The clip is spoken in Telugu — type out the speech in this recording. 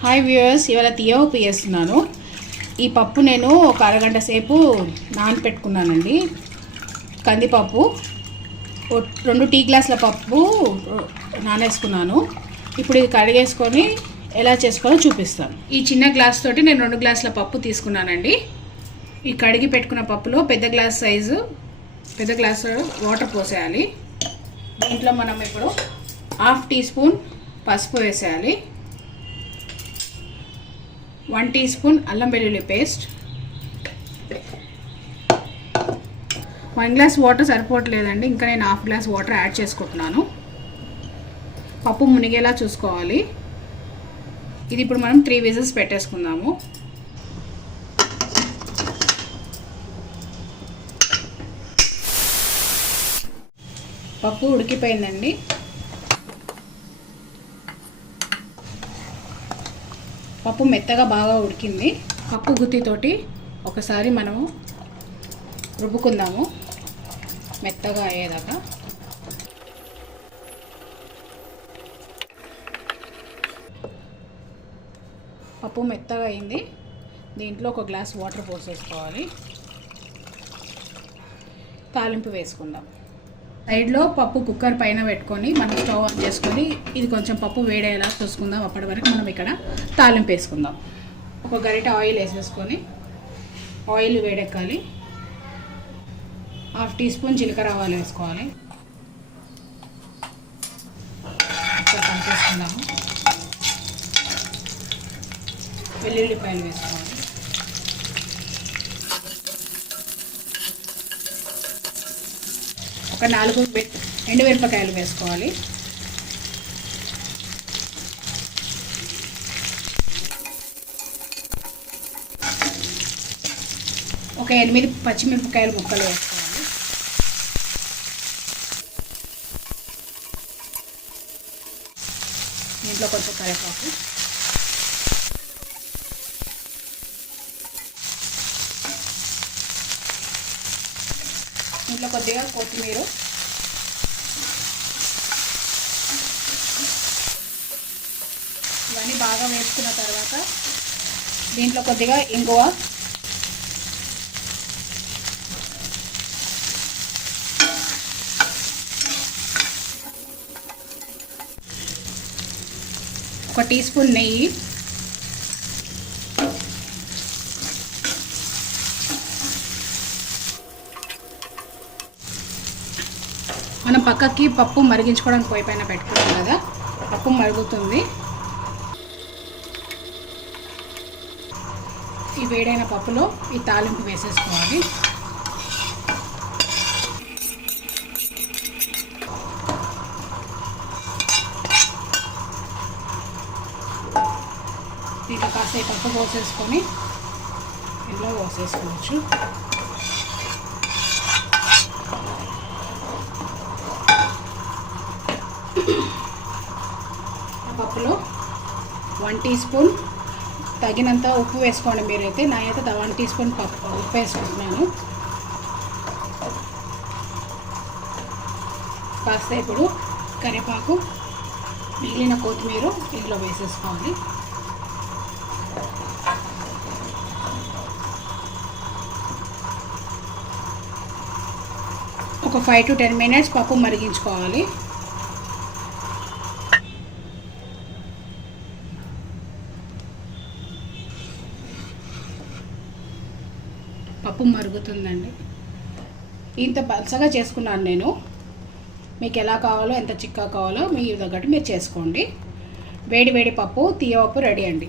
హాయ్ వ్యూయర్స్, ఇవాళ తియ్య పప్పు చేస్తున్నాను. ఈ పప్పు నేను ఒక అరగంట సేపు నానపెట్టుకున్నానండి. కందిపప్పు 2 టీ గ్లాసుల పప్పు నానేసుకున్నాను. ఇప్పుడు ఇది కడిగేసుకొని ఎలా చేసుకోవాలో చూపిస్తాను. ఈ చిన్న గ్లాస్ తోటి నేను 2 గ్లాసుల పప్పు తీసుకున్నానండి. ఈ కడిగి పెట్టుకున్న పప్పులో పెద్ద గ్లాసు వాటర్ పోసేయాలి. దీంట్లో మనం ఇప్పుడు 1/2 టీ స్పూన్ పసుపు వేసేయాలి. 1 టీ స్పూన్ అల్లం వెల్లుల్లి పేస్ట్. 1 గ్లాస్ వాటర్ సరిపోవట్లేదండి, ఇంకా నేను 1/2 గ్లాస్ వాటర్ యాడ్ చేసుకుంటున్నాను. పప్పు మునిగేలా చూసుకోవాలి. ఇది ఇప్పుడు మనం 3 విజిల్స్ పెట్టేసుకుందాము. పప్పు ఉడికిపోయిందండి. పప్పు మెత్తగా బాగా ఉడికింది. పప్పు గుత్తితోటి ఒకసారి మనము రుబ్బుకుందాము మెత్తగా అయ్యేదాకా. పప్పు మెత్తగా అయింది. దీంట్లో 1 గ్లాస్ వాటర్ పోసేసుకోవాలి. తాలింపు వేసుకుందాం. సైడ్లో పప్పు కుక్కర్ పైన పెట్టుకొని మనం స్టవ్ ఆన్ చేసుకొని ఇది కొంచెం పప్పు వేడేలా చూసుకుందాం. అప్పటి వరకు మనం ఇక్కడ తాలింపు వేసుకుందాం. 1 గరిట ఆయిల్ వేసేసుకొని ఆయిల్ వేడెక్కాలి. 1/2 టీ స్పూన్ జీలకర్ర ఆవాలు వేసుకోవాలి. కలిపేసుకుందాము. వెల్లుల్లిపాయలు వేసుకోవాలి. ఒక 4 ఎండుమిరపకాయలు వేసుకోవాలి. ఒక 8 పచ్చిమిరపకాయలు ముక్కలు వేసుకోవాలి. దీంట్లో కొంచెం కరివేపాకు, దీంట్లో కొద్దిగా కొత్తిమీర, ఇవన్నీ బాగా వేసుకున్న తర్వాత దీంట్లో కొద్దిగా ఇంగువ, ఒక టీ స్పూన్ నెయ్యి, మనం పక్కకి పప్పు మరిగించుకోవడానికి పొయ్యి పైన పెట్టుకున్నాం కదా, పప్పు మరుగుతుంది. ఈ వేడైన పప్పులో ఈ తాలింపు వేసేసుకోవాలి. దీంట్లో కాసేపు పప్పు పోసేసుకొని ఇందులో పోసేసుకోవచ్చు. పప్పులో 1 టీ స్పూన్ తగినంత ఉప్పు వేసుకోండి. మీరైతే నాకైతే 1 టీ స్పూన్ ఉప్పు వేసుకుంటున్నాను. కాస్త ఇప్పుడు కరివేపాకు, మిగిలిన కొత్తిమీర ఇందులో వేసేసుకోవాలి. ఒక 5 to 10 మినిట్స్ పప్పు మరిగించుకోవాలి. పప్పు మరుగుతుందండి. ఇంత పలసగా చేసుకున్నాను నేను. మీకు ఎలా కావాలో, ఎంత చిక్కగా కావాలో మీ తగ్గట్టు మీరు చేసుకోండి. వేడి వేడి పప్పు, తియ్య పప్పు రెడీ అండి.